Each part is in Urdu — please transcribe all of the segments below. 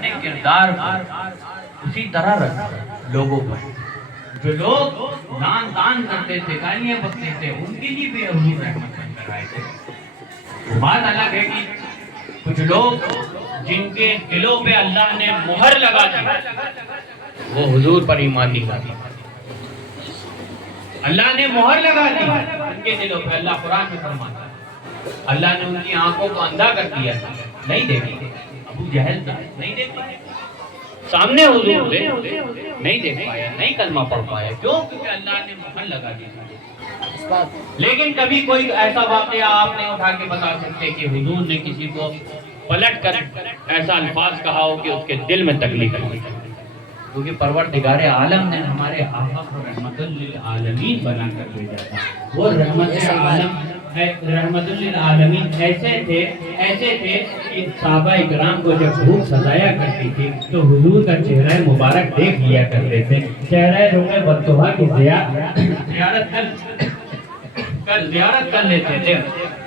اپنے کردار کو اسی طرح رکھا لوگوں پر. جو لوگ دان دان کرتے تھے، گالیاں بکتے تھے، ان کے لیے بھی حضور رحمت بن کر آئے تھے. وہ بات الگ ہے کہ کچھ لوگ جن کے دلوں پہ اللہ نے مہر لگا دی وہ حضور پر ایمان نہیں لاتے. اللہ نے مہر لگا دی ان کے دلوں پہ. اللہ قرآن میں فرماتا ہے اللہ نے ان کی آنکھوں کو اندھا کر دیا تھا، نہیں دیکھتے. ابو جہل تھا، نہیں دیکھتے. سامنے حضور تھے، نہیں دیکھ پایا، نہیں کلمہ پڑھ پایا. کیوں؟ کیونکہ اللہ نے مہر لگا دی. لیکن کبھی کوئی ایسا واقعہ آپ نے اٹھا کے بتا سکتے کہ حضور نے کسی کو پلٹ کر ایسا الفاظ کہا ہو کہ اس کے دل میں تکلیف ہوئی؟ کیونکہ پروردگار عالم نے ہمارے آقا کو رحمت للعالمین بنا کر بھیجا تھا. وہ رحمت للعالمین ایسے تھے کہ صحابہ اکرام کو جب بھوک ستایا کرتی تھی تو حضور کا چہرہ مبارک دیکھ لیا کرتے تھے. چہرہ روح بطحا کی زیارت کر لیتے تھے.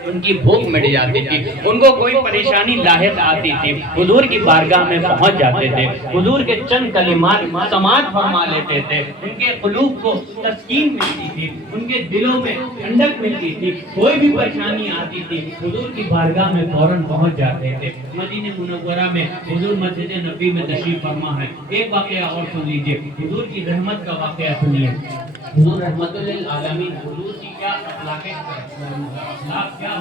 ان کی بھوک مٹ جاتی تھی. ان کو کوئی پریشانی لاحق آتی تھی، حضور کی بارگاہ میں پہنچ جاتے تھے. حضور کے چند کلمات سماعت فرما لیتے تھے. ان کے قلوب کو تسکین ملتی تھی، ان کے دلوں میں ٹھنڈک ملتی تھی. کوئی بھی پریشانی آتی تھی حضور کی بارگاہ میں فوراً پہنچ جاتے تھے. مدینہ منورہ میں حضور مسجد نبی میں تشریف فرما ہے. ایک واقعہ اور سن لیجئے، حضور کی رحمت کا واقعہ سنیے. حضور رحمت للعالمین، حضور کی کیا اخلاق کیا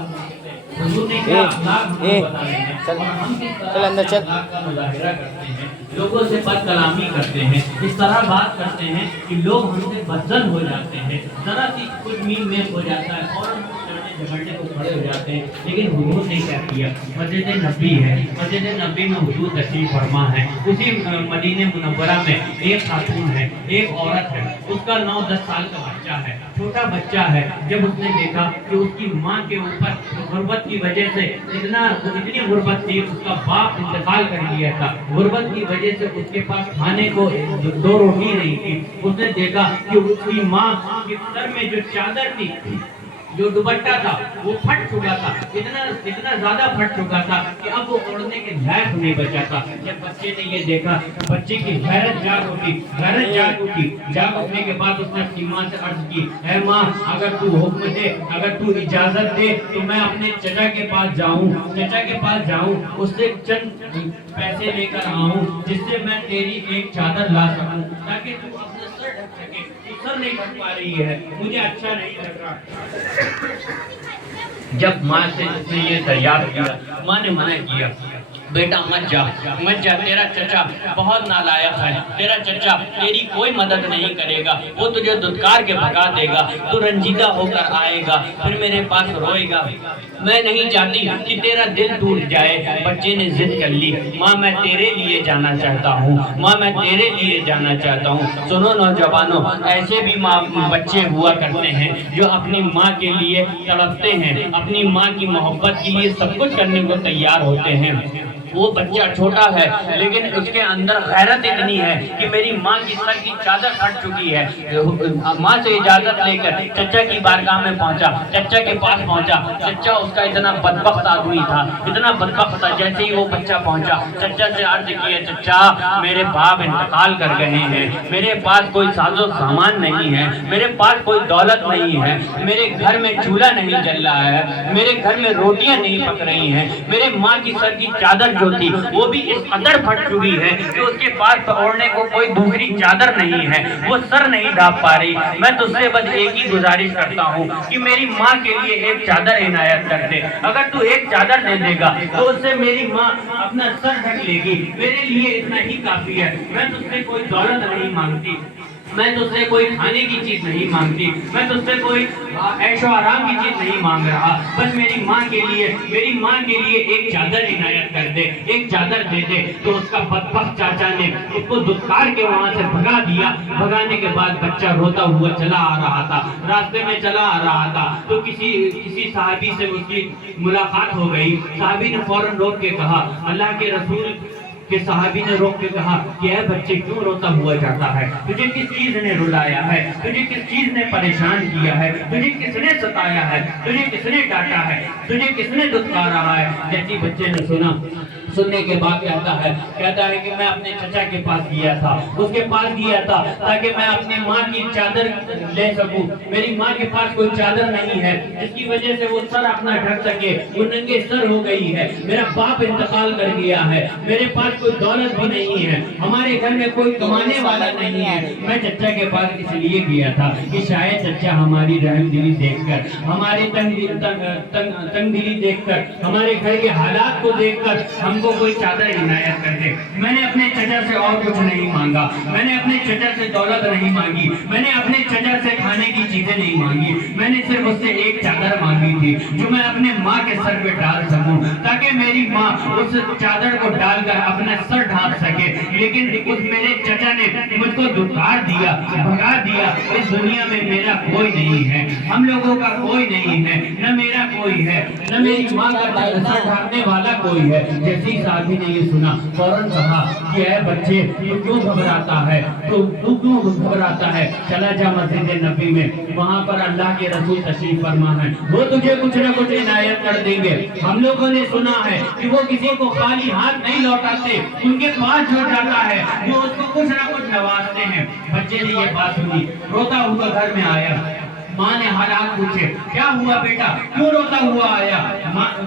حضور نے کیا اخلاق بتائے ہیں اور ہم کس طرح اخلاق کا مظاہرہ کرتے ہیں. لوگوں سے بد کلامی کرتے ہیں، اس طرح بات کرتے ہیں کہ لوگ ہم سے بدظن ہو جاتے ہیں. ذرا سی کچھ مین میل ہو جاتا ہے اور جھگڑنے کو کھڑے ہو جاتے ہیں. لیکن حضور نے کیا کیا؟ مسجد نبی ہے، مسجد نبی میں حضور تشریف فرما ہے. اسی مدینہ منورہ میں ایک خاتون ہے، ایک عورت ہے، اس کا 9-10 سال کا بچہ ہے، چھوٹا بچہ ہے. جب اس نے دیکھا کہ اس کی ماں کے اوپر غربت کی وجہ سے اتنی غربت تھی، اس کا باپ انتقال کر لیا تھا، غربت کی وجہ سے اس کے پاس کھانے کو 2 روٹی نہیں تھی. اس نے دیکھا کہ اس کی ماں کے سر میں جو چادر تھی، جو دوپٹہ تھا، وہ پھٹ چکا تھا. اتنا زیادہ پھٹ چکا تھا کہ اب وہ اوڑھنے کے لائق نہیں بچا تھا. جب بچے نے یہ دیکھا، بچے کی غیرت جاگ اٹھی. جاگ اٹھنے کے بعد اس نے اپنی ماں سے عرض کی، اے ماں، اگر تو حکم دے، اگر تو اجازت دے تو میں اپنے چچا کے پاس جاؤں، اس سے چند پیسے لے کر آؤں جس سے میں تیری ایک چادر لا سکوں تاکہ تو اپنا سر ڈھک سکے. تو سر نہیں ڈھک پا رہی ہے، مجھے اچھا نہیں لگ رہا. جب ماں سے اس نے یہ دریافت کیا، ماں نے منع کیا، بیٹا مت جا، تیرا چچا بہت نالائق ہے. تیرا چچا تیری کوئی مدد نہیں کرے گا، وہ تجھے دھتکار کے بھگا دے گا. تو رنجیدہ ہو کر آئے گا، پھر میرے پاس روئے گا. میں نہیں چاہتی کہ تیرا دل ٹوٹ جائے. بچے نے ضد کر لی، ماں میں تیرے لیے جانا چاہتا ہوں. سنو نوجوانوں، ایسے بھی بچے ہوا کرتے ہیں جو اپنی ماں کے لیے تڑپتے ہیں، اپنی ماں کی محبت کے لیے سب کچھ کرنے کو تیار ہوتے ہیں. وہ بچہ چھوٹا ہے لیکن اس کے اندر غیرت اتنی ہے کہ میری ماں کی سر کی چادر پھٹ چکی ہے. ماں سے اجازت لے کر چچا کی بارگاہ میں پہنچا، چچا کے پاس پہنچا. چچا اس کا اتنا بدبخت آدمی تھا، جیسے ہی وہ بچہ پہنچا چچا سے عرض کیا، چچا میرے باپ انتقال کر گئے ہیں، میرے پاس کوئی ساز و سامان نہیں ہے، میرے پاس کوئی دولت نہیں ہے، میرے گھر میں چولہا نہیں جل رہا ہے، میرے گھر میں روٹیاں نہیں پک رہی ہیں، میرے ماں کی سر کی چادر جو تھی وہ بھی اس قدر پھٹ چکی ہے کہ اس کے پاس اوڑھنے کو کوئی دوسری چادر نہیں ہے، وہ سر نہیں ڈھانپ پا رہی. میں تجھ سے بس ایک ہی گزارش کرتا ہوں کہ میری ماں کے لیے ایک چادر عنایت کر دے. اگر تو ایک چادر دے دے گا تو اس سے میری ماں اپنا سر ڈھک لے گی. میرے لیے اتنا ہی کافی ہے. میں تجھ سے کوئی دولت نہیں مانگتی، میں تجھ سے کوئی کھانے کی چیز نہیں مانگتی، میں تجھ سے کوئی عیش و آرام کی چیز نہیں مانگ رہا. بس میری ماں کے لیے ایک چادر عنایت کر دے، ایک چادر دے دے. تو اس کا بدبخت چاچا نے اس کو دھتکار کے وہاں سے بھگا دیا. بھگانے کے بعد بچہ روتا ہوا چلا آ رہا تھا، راستے میں چلا آ رہا تھا تو کسی صحابی سے اس کی ملاقات ہو گئی. صحابی نے فوراً روک کے کہا، اللہ کے رسول کہ صحابی نے روک کے کہا کہ اے بچے کیوں روتا ہوا جاتا ہے؟ تجھے کس چیز نے رلایا ہے؟ تجھے کس چیز نے پریشان کیا ہے؟ تجھے کس نے ستایا ہے؟ تجھے کس نے ڈانٹا ہے؟ تجھے کس نے دھتکارا ہے؟ جیسی بچے نے سنا سننے کے بعد کہتا ہے کہ میں اپنے چچا کے پاس گیا تھا، اس کے پاس گیا تھا تاکہ میں اپنی ماں کی چادر لے سکوں۔ میری ماں کے پاس کوئی چادر نہیں ہے جس کی وجہ سے وہ سر اپنا ڈھک سکے، وہ ننگے سر ہو گئی ہے۔ میرا باپ انتقال کر گیا ہے، میرے پاس کوئی دولت بھی نہیں ہے، ہمارے گھر میں کوئی کمانے والا نہیں ہے۔ میں چچا کے پاس اس لیے گیا تھا کہ شاید چچا ہماری رحم دلی دیکھ کر، ہماری تنگ دلی دیکھ کر، ہمارے گھر کے حالات کو دیکھ کر ہم کو کوئی چادر عنایت کر دے۔ میں نے اپنے چچا سے اور کچھ نہیں مانگا، میں نے اپنے چچا سے دولت نہیں مانگی، میں نے اپنے چچا سے کھانے کی چیزیں نہیں مانگی، میں نے صرف اس سے ایک چادر مانگی تھی جو میں اپنے ماں کے سر پہ ڈال سکوں تاکہ میری ماں اس چادر کو ڈال کر اپنا سر ڈھانپ سکے۔ لیکن اس میرے چچا نے مجھ کو دھکار دیا، بھگا دیا۔ اس دنیا میں میرا کوئی نہیں ہے، ہم لوگوں کا کوئی نہیں ہے، نہ میرا کوئی ہے، نہ میری ماں کا سر ڈھانپنے والا کوئی ہے۔ جیسے صحابی نے یہ سنا فوراً کہا کہ اے بچے تو کیوں گھبراتا ہے، تو کیوں گھبراتا ہے، چلا جا مسجد نبی میں، وہاں پر اللہ کے رسول تشریف فرما ہے، وہ تجھے کچھ نہ کچھ عنایت کر دیں گے۔ ہم لوگوں نے سنا ہے کہ وہ کسی کو خالی ہاتھ نہیں لوٹاتے، ان کے پاس جو جاتا ہے وہ اس کو کچھ نہ کچھ نوازتے ہیں۔ بچے نے یہ بات سنی، روتا ہوا گھر میں آیا، ماں نے حالات پوچھے، کیا ہوا بیٹا، کیوں روتا ہوا آیا؟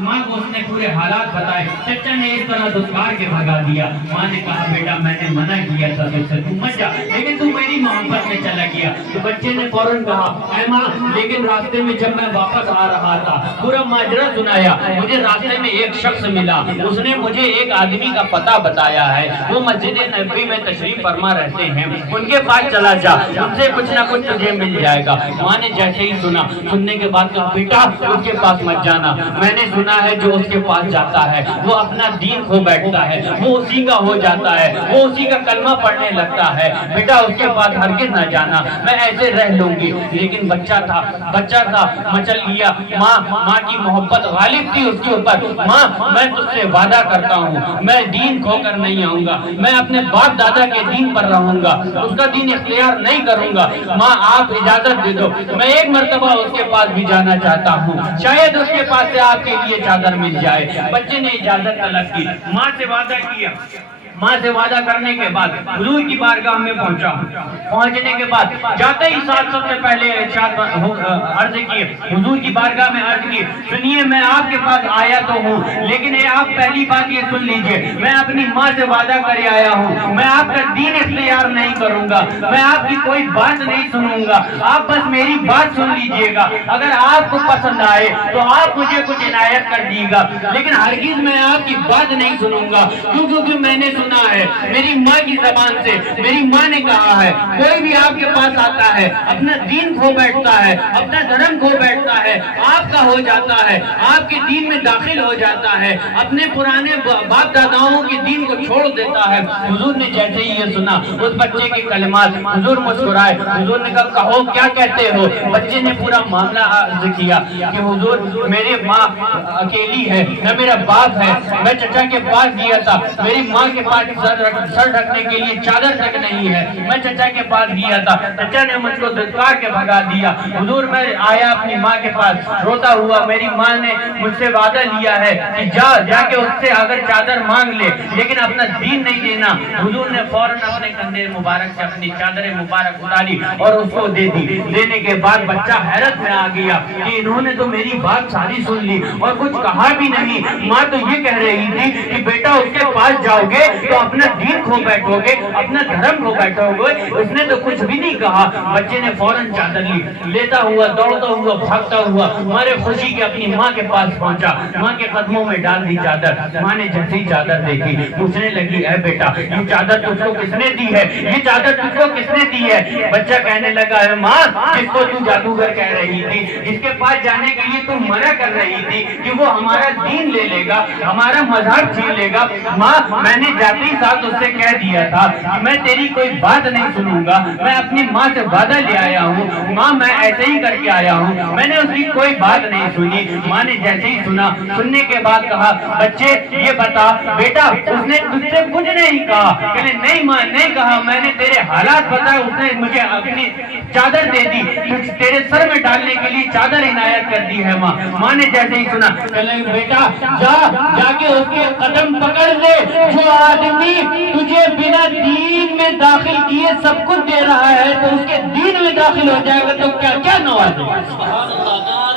ماں کو اس نے پورے حالات بتائے۔ چچا نے اس طرح دھتکار کے بھگا دیا۔ ماں نے کہا بیٹا میں نے منع کیا تھا تجھ سے، تو مت جا، لیکن تو میری محبت میں چلا گیا۔ تو بچے نے فوراً کہا اے ماں، لیکن راستے میں جب میں واپس آ رہا تھا پورا ماجرا سنایا، مجھے راستے میں ایک شخص ملا، اس نے مجھے ایک آدمی کا پتہ بتایا ہے، وہ مسجد نبوی میں تشریف فرما رہتے ہیں، ان کے پاس چلا جا، ان سے کچھ نہ کچھ تجھے مل جائے گا۔ ماں نے جیسے ہی سنا، سننے کے بعد کہا بیٹا اس کے پاس مت جانا، میں نے سنا ہے جو اس کے پاس جاتا ہے وہ اپنا دین کھو بیٹھتا ہے، وہ اسی کا ہو جاتا ہے، وہ اسی کا کلمہ پڑھنے لگتا ہے، بیٹا اس کے پاس ہرگز نہ جانا، میں ایسے رہ لوں گی۔ لیکن بچہ تھا مچل گیا، ماں کی محبت غالب تھی اس کے اوپر۔ ماں میں تجھ سے وعدہ کرتا ہوں میں دین کھو کر نہیں آؤں گا، میں اپنے باپ دادا کے دین پر رہوں گا، اس کا دین اختیار نہیں کروں گا۔ ماں آپ اجازت دے دو، میں ایک مرتبہ اس کے پاس بھی جانا چاہتا ہوں، شاید اس کے پاس سے آپ کے لیے چادر مل جائے۔ بچے نے اجازت طلب کی، ماں سے وعدہ کیا۔ ماں سے وعدہ کرنے کے بعد حضور کی بارگاہ میں پہنچا، پہنچنے کے بعد جاتے ہی ساتھ سب سے پہلے عرض کی، حضور کی بارگاہ میں عرض کی، سنیے میں آپ کے پاس آیا تو ہوں، لیکن آپ پہلی بات یہ سن لیجئے، میں اپنی ماں سے وعدہ کرے آیا ہوں، میں آپ کا دین اختیار نہیں کروں گا، میں آپ کی کوئی بات نہیں سنوں گا، آپ بس میری بات سن لیجئے گا، اگر آپ کو پسند آئے تو آپ مجھے کچھ عنایت کر دیے گا، لیکن ہرگز میں آپ کی بات نہیں سنوں گا، کیونکہ میں نے سنا ہے میری ماں کی زبان سے، میری ماں نے کہا ہے کوئی بھی آپ کے پاس آتا ہے اپنا دین کھو بیٹھتا ہے، اپنا دھرم کھو بیٹھتا ہے، آپ کا ہو جاتا ہے، آپ کے دین میں داخل ہو جاتا ہے، اپنے پرانے باپ داداؤں کے دین کو چھوڑ دیتا ہے۔ حضور نے جیسے ہی یہ سنا اس بچے کے کلمات، حضور مسکرائے، حضور نے کہا کہو کیا کہتے ہو؟ بچے نے پورا معاملہ عرض کیا کہ حضور میری ماں اکیلی ہے، نہ میرا باپ ہے، میں چچا کے پاس گیا تھا، میری ماں کے پاس سر ڈھکنے کے لیے چادر تک نہیں ہے، میں چچا کے پاس گیا تھا، چچا نے مجھ کو دھتکار کے بھگا دیا۔ حضور میں آیا اپنی ماں کے پاس روتا ہوا، میری ماں نے مجھ سے وعدہ لیا ہے کہ جا کے اس سے اگر چادر مانگ لے لیکن اپنا دین نہیں دینا۔ حضور نے فوراً اپنے کندھے مبارک سے اپنی چادر مبارک اتاری اور اس کو دے دی۔ دینے کے بعد بچہ حیرت میں آ گیا کہ انہوں نے تو میری بات ساری سن لی اور کچھ کہا بھی نہیں۔ ماں تو یہ کہہ رہی تھی کہ بیٹا اس کے پاس جاؤ گے تو اپنا دین کھو بیٹھو گے، اپنا دھرم کھو بیٹھو گے، اس نے تو کچھ بھی نہیں کہا۔ بچے نے فوراً چادر لی، لیتا ہوا دوڑتا ہوا بھاگتا ہوا مارے خوشی کے اپنی ماں کے پاس پہنچا، ماں کے قدموں میں ڈال دی چادر۔ ماں نے جیسے ہی چادر دیکھی پوچھنے لگی اے بیٹا یہ چادر تجھ کو کس نے دی ہے، یہ چادر تجھ کو کس نے دی ہے؟ بچہ کہنے لگا ہے ماں جس کو تو جادوگر کہہ رہی تھی، جس کے پاس جانے کے لیے تو منع کر رہی تھی کہ وہ ہمارا دین لے لے گا، ہمارا مذہب چھین لے گا، ماں میں نے جاتے ہی ساتھ اس سے کہہ دیا تھا کہ میں تیری کوئی بات نہیں سنوں گا، میں اپنی ماں سے وعدہ لے آیا ہوں، ماں میں ایسے ہی کر کے آیا ہوں، میں نے اس کی کوئی بات نہیں سنی۔ ماں نے جیسے ہی سنا، سننے کے بعد کہا بچے یہ بتا بیٹا اس نے تجھ سے کچھ نہیں کہا؟ کہ نہیں ماں نہیں کہا، میں نے تیرے حالات بتائے، اس نے مجھے اپنی چادر دے دی، تیرے سر میں ڈالنے کے لیے چادر عنایت کر دی ہے ماں نے جیسے ہی سنا کہنے لگی بیٹا جا کے اس کے قدم پکڑ لے، جو آدمی تجھے بنا دین میں داخل کیے سب کچھ دے رہا ہے تو اس کے دین میں داخل ہو جائے گا تو کیا کیا نوازے گا۔